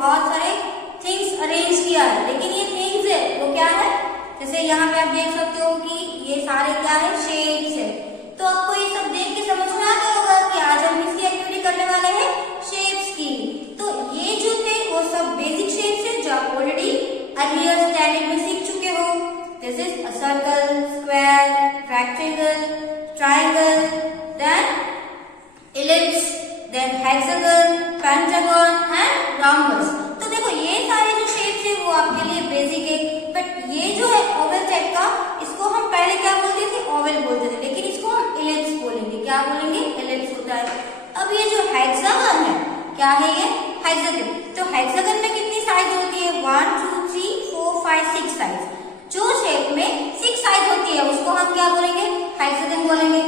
बहुत सारे things arrange किया है, लेकिन ये थिंग्स है वो क्या है, जैसे यहाँ पे आप देख सकते हो कि ये सारे क्या है, शेप्स है। तो आपको ये सब देख के समझ में आ गया होगा कि आज हम इसकी एक्टिविटी करने वाले हैं शेप्स की। तो ये जो थे वो सब बेसिक शेप्स है जो आप ऑलरेडी अर्लियर स्टैंडर्ड में सीख चुके हो। This is a circle, square, rectangle, triangle, then ellipse, then hexagon, pentagon and rhombus. तो देखो ये सारे जो शेप्स है वो आपके लिए बेसिक है, बट ये जो है ओवल टाइप का, इसको हम पहले क्या बोलते थे, ओवल बोलते थे, लेकिन इसको हम इलिप्स बोलेंगे। क्या बोलेंगे, इलिप्स होता है। अब ये जो हेक्सागन है, क्या है ये, हेक्सागन। तो हेक्सागन में कितनी साइड होती है, 1 2 3 4 5 6 साइड। जो शेप में 6 साइड होती है उसको हम क्या बोलेंगे, हेक्सागन बोलेंगे।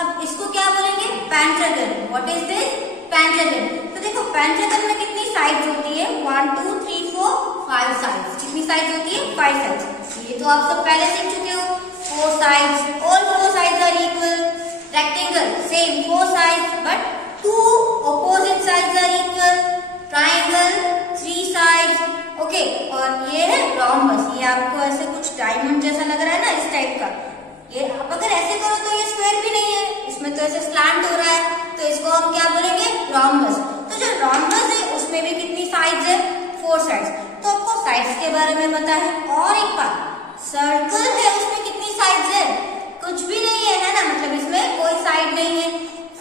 अब इसको क्या बोलेंगे, pentagon. What is this, pentagon. तो देखो पेंटागन में कितनी साइड्स होती है, 1 2 3 4 5 साइड्स। कितनी साइड्स होती है, 5 साइड्स। ये तो आप सब पहले सीख चुके हो। 4 sides, all 4 sides are equal. Rectangle same 4 sides but 2 opposite sides are equal. Triangle 3 sides, okay. और ये है रोम्बस। ये आपको ऐसे कुछ डायमंड जैसा लग रहा है ना, इस टाइप का। ये आप अगर ऐसे करो तो ये स्क्वायर भी नहीं है, इसमें तो ऐसे स्लैंट हो रहा है, तो इसको हम क्या बोलेंगे, रोम्बस। तो जो रोम्बस है उसमें भी कितनी साइड्स है, 4 साइड्स। तो आपको साइड्स के बारे में पता है। और एक बात, सर्कल है उसमें कितनी साइड्स है, कुछ भी नहीं है, है ना, मतलब इसमें कोई साइड नहीं है।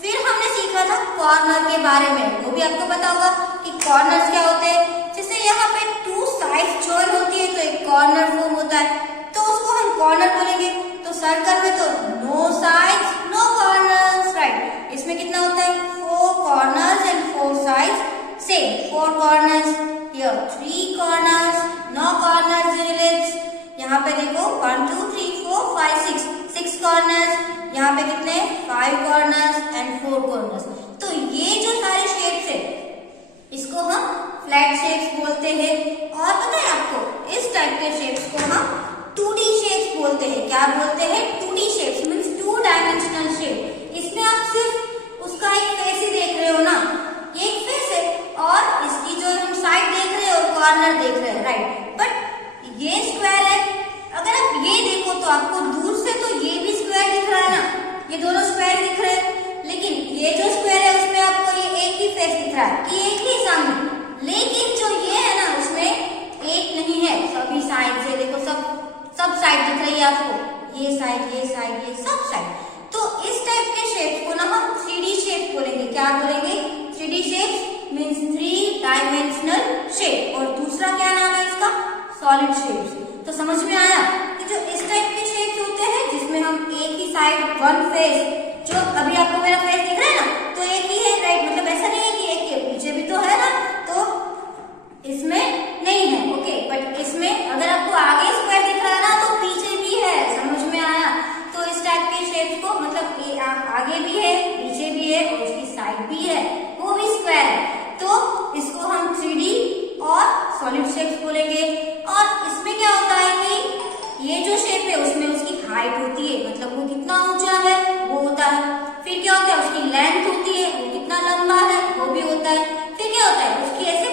फिर हमने सीखा था कॉर्नर के बारे में, वो भी आपको पता होगा कि कॉर्नर्स क्या होते हैं। जैसे यहाँ पे 2 साइड्स जॉइन होती है तो एक कॉर्नर फॉर्म होता है, तो उसको हम कॉर्नर बोलेंगे। तो सर्कल में तो no sides no corners, right. इसमें कितना होता है, 4 corners and 4 sides. Same 4 corners, here 3 corners, no corners in ellipse. यहाँ पे देखो 1 2 3 4 5 6 कॉर्नर्स। यहाँ पे कितने, 5 कॉर्नर्स एंड 4 कॉर्नर्स। तो ये जो सारे शेप्स है इसको हम फ्लैट शेप्स बोलते हैं। और पता है आपको, इस टाइप के शेप्स को हम 2D शेप्स बोलते हैं। क्या बोलते हैं, 2D shapes means 2 dimensional shape. इसमें आप सिर्फ उसका एक फेस ही देख रहे हो ना, ये एक फेस है और इसकी जो हम साइड देख रहे हैं और कॉर्नर देख रहे हैं, राइट। बट ये स्क्वायर है, अगर आप ये देखो तो आपको दूर से तो ये भी स्क्वायर दिख रहा है ना, ये दोनों स्क्वायर दिख रहे हैं, लेकिन ये जो स्क्वायर है उसमें आपको ये एक ही फेस दिख रहा है कि एक ही सामने। लेकिन जो ये है ना उसमें एक नहीं है, सभी साइड से देखो, सब साइड दिख रही है आपको, ये साइड ये साइड ये सब साइड। तो इस टाइप के शेप्स को ना हम 3D शेप बोलेंगे। क्या बोलेंगे, 3D shapes means 3 dimensional shape. और दूसरा क्या नाम है इसका, सॉलिड शेप्स। तो समझ में आया कि जो इस टाइप के शेप्स होते हैं जिसमें हम एक ही साइड, वन फेस, जो अभी आपको मेरा फेस दिख रहा है ना, तो एक ही है, राइट। मतलब ऐसा नहीं है कि एक के पीछे भी तो है ना, तो इसमें नहीं है, ओके। बट इसमें अगर आपको आगे स्क्वायर दिख रहा है ना तो पीछे भी है, समझ में आया। तो इस टाइप के शेप्स को मतलब आगे भी है, पीछे भी है और उसकी साइड भी है, वो भी स्क्वायर है। तो इसको हम 3D और सॉलिड शेप्स बोलेंगे। और इसमें क्या होता है कि ये जो शेप है उसमें उसकी हाइट होती है, मतलब वो कितना ऊंचा है वो होता है। फिर क्या होता है, उसकी लेंथ होती है, वो कितना लंबा है वो भी होता है। फिर क्या होता है, उसकी ऐसे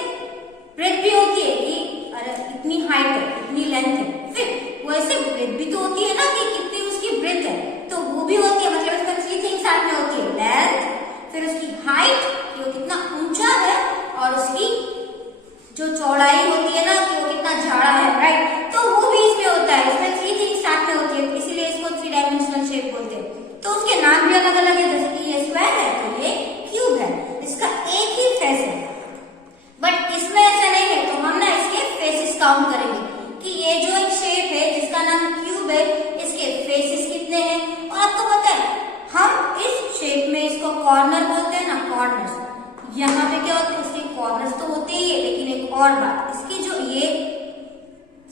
ब्रेथ भी होती है कि अरे इतनी हाइट है, इतनी लेंथ है। फिर वो ऐसे ब्रेथ भी तो होती है ना कि कितनी उसकी ब्रेथ है, तो वो भी होती है। मतलब इसमें 3 थिंग्स साथ में होती है, लेंथ, फिर उसकी हाइट कि वो कितना ऊंचा है, और उसकी जो चौड़ाई होती है ना कि वो कितना झाड़ा है, राइट। तो वो भी इसमें होता है, इसमें 3 थिंग्स साथ में होती है, इसीलिए इसको 3 डायमेंशनल शेप बोलते हैं। तो उसके नाम भी अलग अलग है, जैसे कि ये स्क्वायर है तो ये क्यूब है, इसका एक ही फेस है। बट इसमें ऐसा नहीं है, तो हम ना इसके फेसेस काउंट करेंगे कि ये जो एक शेप है जिसका नाम क्यूब है, इसके फेसेस कितने हैं। और आपको पता है हम इस शेप में इसको कॉर्नर बोलते हैं ना, कॉर्नर्स। यहाँ पे क्या होता है, उसके कॉर्नर्स तो होते ही है, लेकिन एक और बात, इसकी जो ये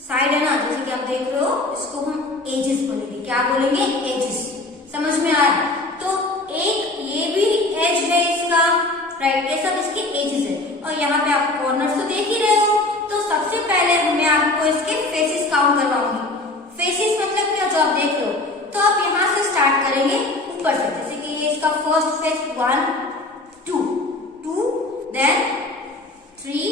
साइड है ना, जैसे कि आप देख रहे हो, इसको हम एजेस बोलेंगे। क्या बोलेंगे, एजेस। समझ में आया। तो एक ये भी एज है इसका, राइट, ये सब इसके एजेस है। और यहाँ पे आप कॉर्नर्स तो देख ही रहे हो। तो सबसे पहले मैं आपको इसके फेसेस काउंट करवाऊंगी। फेसेस मतलब क्या, जो आप देख रहे हो। तो आप यहाँ से स्टार्ट करेंगे ऊपर से, जैसे कि ये इसका फर्स्ट फेस 1 2 2 देन 3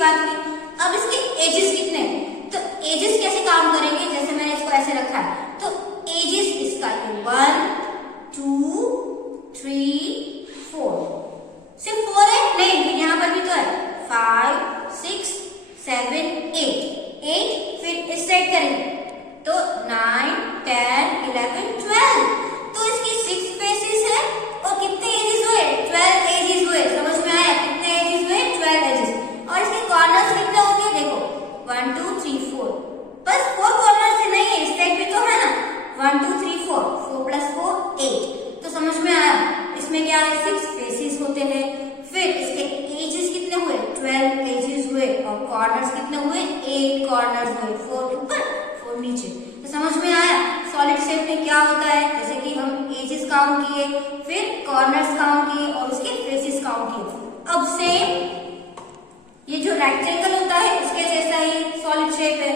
बात की। अब इसके एजेस कितने हैं, तो एजेस कैसे काम करेंगे, जैसे मैंने इसको ऐसे रखा है, तो एजेस इसका 1 2 3 4, सिर्फ 4 है नहीं, यहाँ पर भी तो है 5 6 7 8, फिर सेट करेंगे तो 9 10 11 12, तो इसकी 6 फेसेस है और कितने एजेस हुए, 12 एजेस हुए। समझ में आया, कितने एजेस हुए, 12 एजेस। और इसके कॉर्नर्स कितने होंगे, देखो 1 2 3 4, बस 4 कॉर्नर से नहीं है, इस साइड भी तो है ना, 1 2 3 4, 4 + 4 8, तो समझ में आया। इसमें क्या है, 6 फेसेस होते हैं, फिर इसके एजेस कितने हुए, 12 एजेस हुए, और कॉर्नर्स कितने हुए, 8 कॉर्नर्स हुए, 4 ऊपर 4 नीचे। तो समझ में आया सॉलिड शेप में क्या होता है, जैसे कि हम एजेस काउंट किए, फिर कॉर्नर्स काउंट किए और उसके फेसेस काउंट किए। अब सेम ये जो रेक्टेंगल होता है इसके जैसा ही सॉलिड शेप है,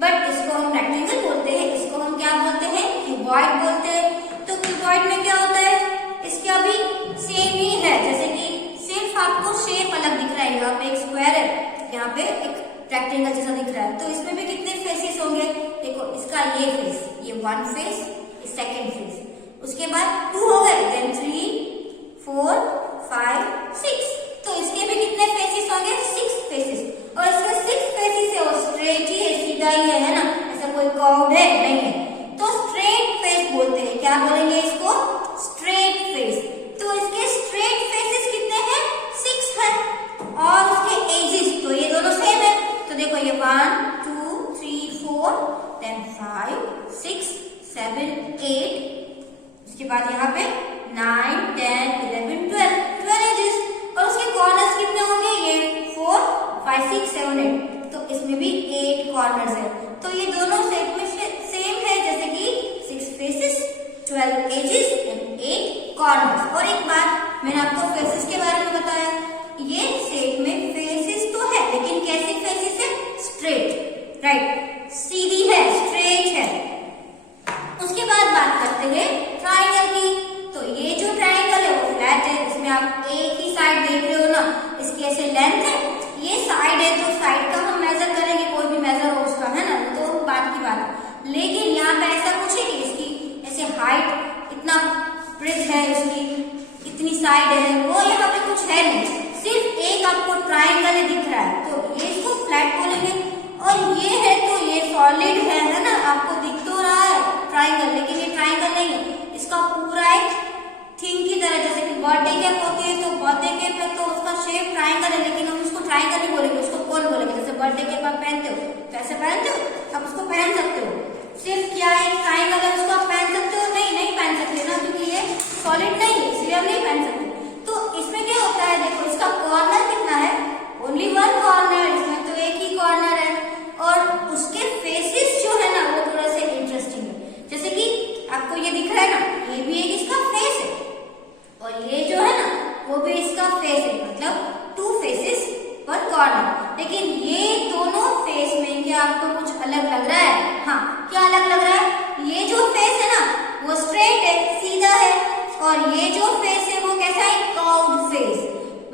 बट इसको हम रेक्टेंगल बोलते हैं, इसको हम क्या बोलते हैं, क्यूबॉइड बोलते हैं। तो क्यूबॉइड में क्या होता है, इसका भी सेम ही है, जैसे कि सिर्फ आपको शेप अलग दिख रहा है, यहाँ पे एक स्क्वायर है, यहाँ पे एक रेक्टेंगल जैसा दिख रहा है, तो इसमें भी कितने फेसेस होंगे, देखो इसका ये फेस, ये 1 फेस, सेकेंड फेस, उसके बाद 2 हो गए, देन 3 4 5 6, तो इसके भी कितने फेसेस होंगे, 6 फेसेस। और इसमें 6 फेसेस है, वो स्ट्रेट ही है, सीधा ही है ना, ऐसा कोई कर्व है नहीं है, तो स्ट्रेट फेस बोलते हैं। क्या बोलेंगे इसको, स्ट्रेट फेस। तो इसके स्ट्रेट फेसेस कितने हैं, 6 है, और उसके एजेस तो ये दोनों सेम है, तो देखो ये 1 2 3 4, देन 5 6 7 8, उसके बाद यहाँ पे 9 10 11 12 एजेस, और उसके कॉर्नर्स कितने होंगे, ये 4 5 6 7 8, तो इसमें भी 8 कॉर्नर्स है। तो ये दोनों शेप में सेम है, जैसे कि 6 फेसेस 12 एजेस एंड 8 कॉर्नर्स। और एक बात मैंने आपको फेसेस के बारे में बताया, ये शेप में फेसेस तो है, लेकिन कैसी फेसेस है, स्ट्रेट, राइट, सीधी है, स्ट्रेट है। उसके बाद बात करते हैं ट्राइंगल की। तो ये जो ट्राइंगल है वो फ्लैट है, इसमें आप एक ही साइड देख रहे हो ना, इसकी ऐसे लेंथ है, ये साइड है, तो साइड का हम मेजर करेंगे, कोई भी मेजर हो उसका, है ना, तो बात की बात है। लेकिन यहाँ पे ऐसा कुछ है कि इसकी ऐसे हाइट इतना ब्रेथ है, इसकी इतनी साइड है, वो यहाँ पे कुछ है नहीं, सिर्फ एक आपको ट्राइंगल दिख रहा है, तो ये इसको फ्लैट बोलेंगे। और ये है तो ये सॉलिड है ना, आपको दिख तो रहा है ट्राइंगल, लेकिन ये ट्राइंगल नहीं है, इसका पूरा एक थिंग की तरह, जैसे कि बर्थडे केक होती है, तो बर्थडे केक है तो उसका शेप ट्राइंगल है, लेकिन हम उसको ट्राइंगल नहीं बोलेंगे, उसको कौन बोलेंगे, जैसे बर्थडे केक आप पहनते हो, कैसे पहनते हो, आप उसको पहन सकते हो, सिर्फ क्या है ट्राइंगल है, उसको आप पहन सकते हो, नहीं पहन सकते ना, क्योंकि ये सॉलिड नहीं है, इसलिए हम नहीं पहन सकते। तो इसमें क्या होता है, देखो इसका कॉर्नर कितना है, ओनली 1 कॉर्नर, इसमें तो एक ही कॉर्नर है, और उसके फेसेस जो है ना वो थोड़ा सा इंटरेस्टिंग है, जैसे कि आपको ये दिख रहा है ना, ये भी एक इसका फेस है, और ये जो है ना वो भी इसका फेस है, मतलब 2 फेसेस 1 कॉर्नर। लेकिन ये दोनों फेस में क्या आपको कुछ अलग लग रहा है, हाँ क्या अलग लग रहा है, ये जो फेस है ना वो स्ट्रेट है, सीधा है, और ये जो फेस है वो कैसा है, कर्व्ड फेस,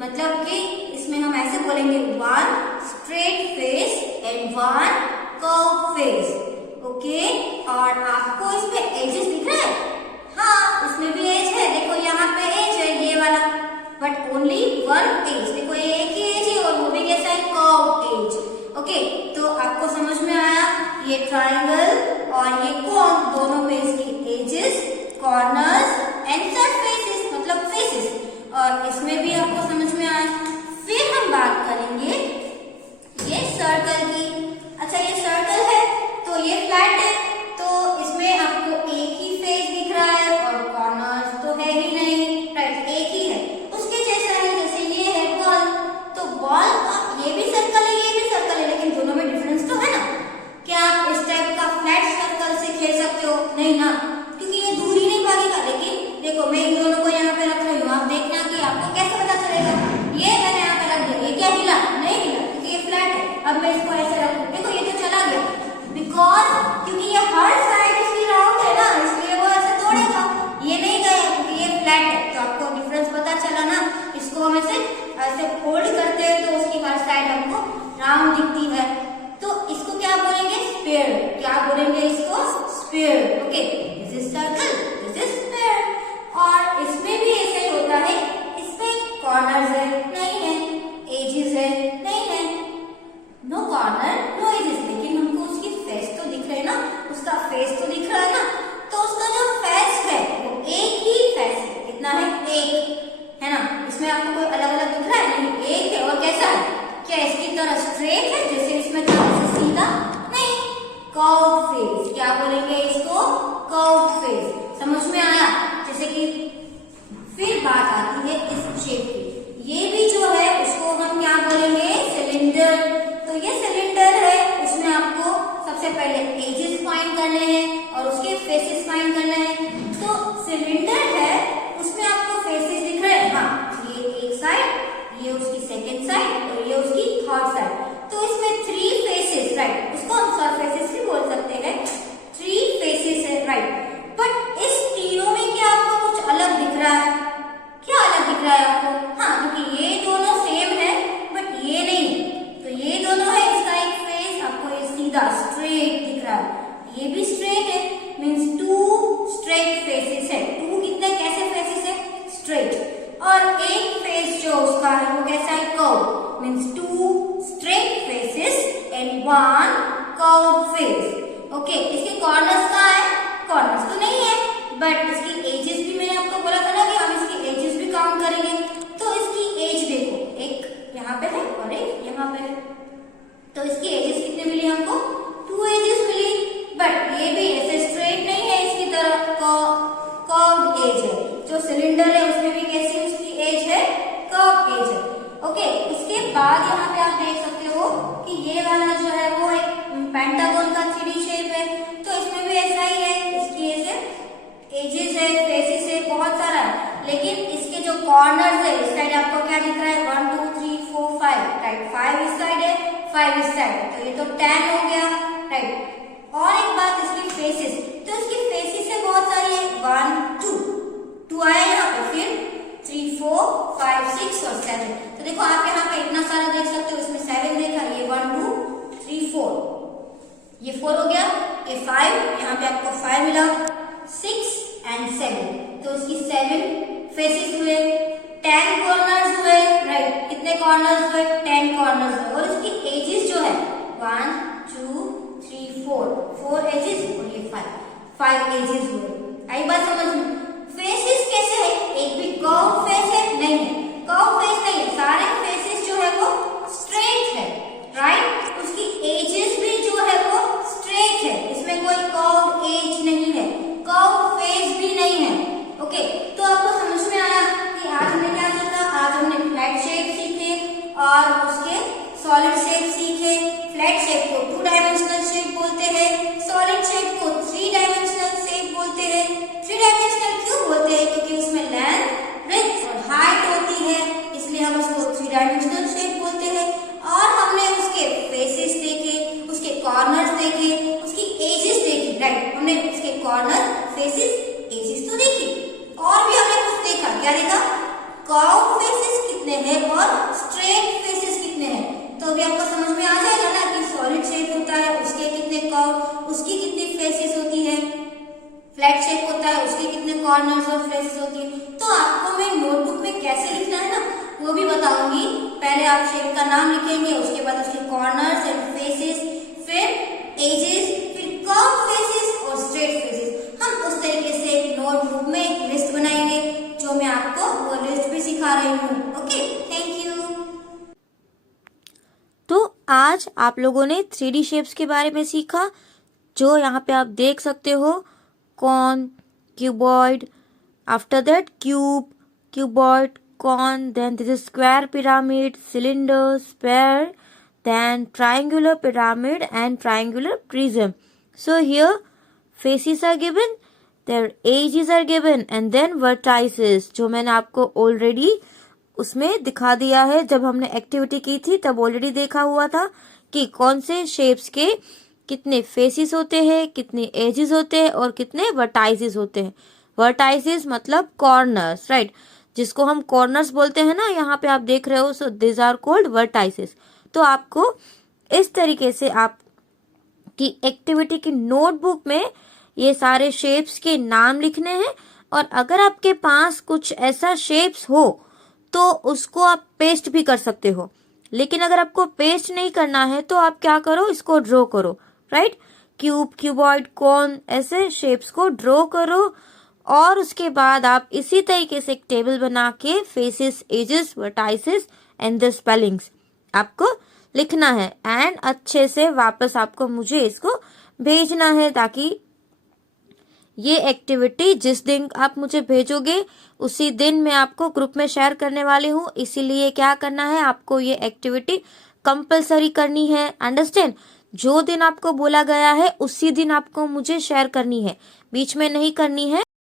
मतलब कि इसमें हम ऐसे बोलेंगे 1 straight face and 1 curve face, okay. और आपको इसमें एजेस दिख रहा है, हाँ उसमें भी एज है, देखो यहाँ पे एज है ये वाला, बट ओनली 1 एज, देखो ये एक ही एज है, और वो भी कैसा है, कर्व एज, ओके। तो आपको समझ में आया ये ट्राइंगल और ये कोन, दोनों में इसकी एजेस, कॉर्नर्स एंड सरफेसेस, मतलब फेसेस, और इसमें भी आपको समझ में आया। फिर हम बात करेंगे ये सर्कल की। अच्छा ये सर्कल है तो ये फ्लैट है, तो इसमें आपको एक ही फेस दिख रहा है और कॉर्नर्स तो है ही नहीं, राइट, एक ही है। उसके जैसा है, जैसे ये है बॉल, तो बॉल ये कॉर्नर नो एजेस। लेकिन हमको उसकी फेस तो दिख रहे ना, उसका फेस तो दिख रहा है ना, तो उसका जो फेस है वो एक ही फेस है। कितना है? एक है ना। इसमें आपको कोई अलग अलग दिख रहा है? नहीं, एक है। और कैसा है? क्या इसकी तरह स्ट्रेट है जैसे इसमें था वैसे सीधा? नहीं, कर्व फेस। क्या बोलेंगे इसको? Curve face. समझ में आया? जैसे कि फिर बात आती है इस शेप की। ये भी जो है उसको हम क्या बोलेंगे? सिलेंडर। तो ये सिलेंडर है, उसमें आपको सबसे पहले एजेस फाइंड करने हैं और उसके फेसेस फाइंड करने हैं। तो सिलेंडर है, उसमें आपको फेसेस दिख रहे हैं। हाँ, ये एक साइड, ये उसकी सेकेंड साइड और ये उसकी थर्ड साइड। तो इसमें 3 फेसेस, राइट, उसको हम सरफेसेस भी बोल सकते हैं। 3 फेसेस है, राइट। बट इस तीनों में क्या आपको कुछ अलग दिख रहा है? क्या अलग दिख रहा है आपको? हाँ, क्योंकि ये दोनों सेम है बट ये नहीं। तो ये दोनों है, इसका एक फेस आपको ये सीधा स्ट्रेट दिख रहा है, ये भी स्ट्रेट है, मींस 2 स्ट्रेट फेसेस है। 2 कितने कैसे फेसेस है? स्ट्रेट। और एक फेस जो उसका है वो कैसा है? Curve, means 2 straight faces and 1 curve face. Okay, इसके कॉर्नर्स कहाँ है? कॉर्नर्स तो नहीं है, बट इसकी एजेस भी मैंने आपको बोला था ना कि हम इसकी एजेस भी काउंट करेंगे। तो इसकी एज देखो, एक यहाँ पे है और एक यहाँ पे है। तो इसकी एजेस कितने मिली हमको? 2 एजेस मिली। बट ये भी ऐसे स्ट्रेट नहीं है, इसकी तरह कर्व्ड एज है। जो सिलेंडर है उसमें भी कैसी उसकी एज है? कर्व एज है। ओके, उसके बाद यहाँ पे आप देख सकते हो कि ये वाला जो है वो एक पेंटागन का 3D शेप है। तो इसमें भी ऐसा ही है, इसकी एजेस है, फेसेस है, बहुत सारा है। लेकिन इसके जो कॉर्नर्स है, इस साइड आपको क्या दिख रहा है? 1 2 3 4 5, राइट। 5 इस साइड है, 5 इस साइड, तो ये तो 10 हो गया, राइट। और एक बात, इसकी फेसेस, तो इसकी फेसेस है बहुत सारी है। 1 2 आया यहाँ पे, फिर 3 4 5 6 और 7। तो देखो आप यहाँ पे इतना सारा देख सकते हो, इसमें 7 देखा, ये 1 2 3 4, ये 4 हो गया, ये 5, यहाँ पे आपको 5 मिला, 6 एंड 7। तो इसकी 7 फेसेस हुए, 10 कॉर्नर्स हुए, राइट। कितने कॉर्नर्स हुए? 10 कॉर्नर्स हुए। और इसकी एजेस जो है 1 2 3 4 एजेस और ये 5 एजेस हुए। आई बात समझ में? फेसेस कैसे है? एक भी कर्व फेस है? नहीं है, कर्व फेस नहीं है। सारे फेसेस जो है वो स्ट्रेट है, राइट। उसकी एजेस भी जो है वो स्ट्रेट है, इसमें कोई कर्व एज नहीं है, कर्व फेस भी नहीं है। ओके, तो आपको समझ में आया कि आज हमने क्या सीखा? आज हमने फ्लैट शेप सीखे और उसके सॉलिड शेप सीखे। फ्लैट शेप को 2 डायमेंशनल शेप बोलते हैं, सॉलिड शेप को 3 डायमेंशनल शेप बोलते हैं। 3 डायमेंशनल क्यों बोलते हैं? क्योंकि उसमें लेंथ, ब्रेड्थ और हाइट होती है, इसलिए हम उसको 3 डायमेंशनल शेप बोलते हैं। और हमने उसके फेसेस देखे, उसके कॉर्नर्स देखे, उसकी एजेस देखी, राइट। हमने उसके कॉर्नर, फेसेस, एजेस तो देखी, और भी हमने कुछ देखा। क्या देखा? कर्व फेसेस कितने हैं और स्ट्रेट फेसेस कितने हैं। तो अभी आपको समझ में आ जाएगा ना कि सॉलिड शेप होता है, उसके कितने कर्व, उसकी कितनी फेसेस होती है। फ्लैट शेप होता है, उसके कितने कॉर्नर्स और फेसेस होती है। तो आपको मैं नोटबुक में कैसे लिखना है ना वो भी बताऊंगी। पहले आप शेप का नाम लिखेंगे, उसके बाद उसके कॉर्नर्स एंड फेसेस, फिर एजेस, फिर कर्व फेसेस और स्ट्रेट फेसेस। हम उस तरीके से नोटबुक में एक लिस्ट बनाएंगे, जो मैं आपको वो लिस्ट भी सिखा रही हूँ। Okay, thank you. तो आज आप लोगों ने 3D शेप्स के बारे में सीखा, जो यहाँ पे आप देख सकते हो, cone, cuboid, after that cube, cuboid, cone, then this is square pyramid, cylinder, sphere, then triangular pyramid and triangular prism. So here faces are given, their edges are given and then vertices, जो मैंने आपको already उसमें दिखा दिया है। जब हमने activity की थी तब ऑलरेडी देखा हुआ था कि कौन से शेप्स के कितने फेसेस होते हैं, कितने एजेस होते हैं और कितने वर्टाइसेस होते हैं। वर्टाइसेस मतलब कॉर्नर्स, राइट, जिसको हम कॉर्नर्स बोलते हैं ना, यहाँ पे आप देख रहे हो। So this are called vertices. तो आपको इस तरीके से आप की एक्टिविटी की नोटबुक में ये सारे शेप्स के नाम लिखने हैं। और अगर आपके पास कुछ ऐसा शेप्स हो तो उसको आप पेस्ट भी कर सकते हो। लेकिन अगर आपको पेस्ट नहीं करना है तो आप क्या करो, इसको ड्रॉ करो, राइट। क्यूब, क्यूबॉइड, कॉन, ऐसे शेप्स को ड्रॉ करो और उसके बाद आप इसी तरीके से एक टेबल बना के faces, edges, vertices and the spellings आपको लिखना है एंड अच्छे से वापस आपको मुझे इसको भेजना है, ताकि ये एक्टिविटी जिस दिन आप मुझे भेजोगे उसी दिन मैं आपको ग्रुप में शेयर करने वाली हूँ। इसीलिए क्या करना है, आपको ये एक्टिविटी कंपलसरी करनी है, अंडरस्टैंड। जो दिन आपको बोला गया है उसी दिन आपको मुझे शेयर करनी है, बीच में नहीं करनी है।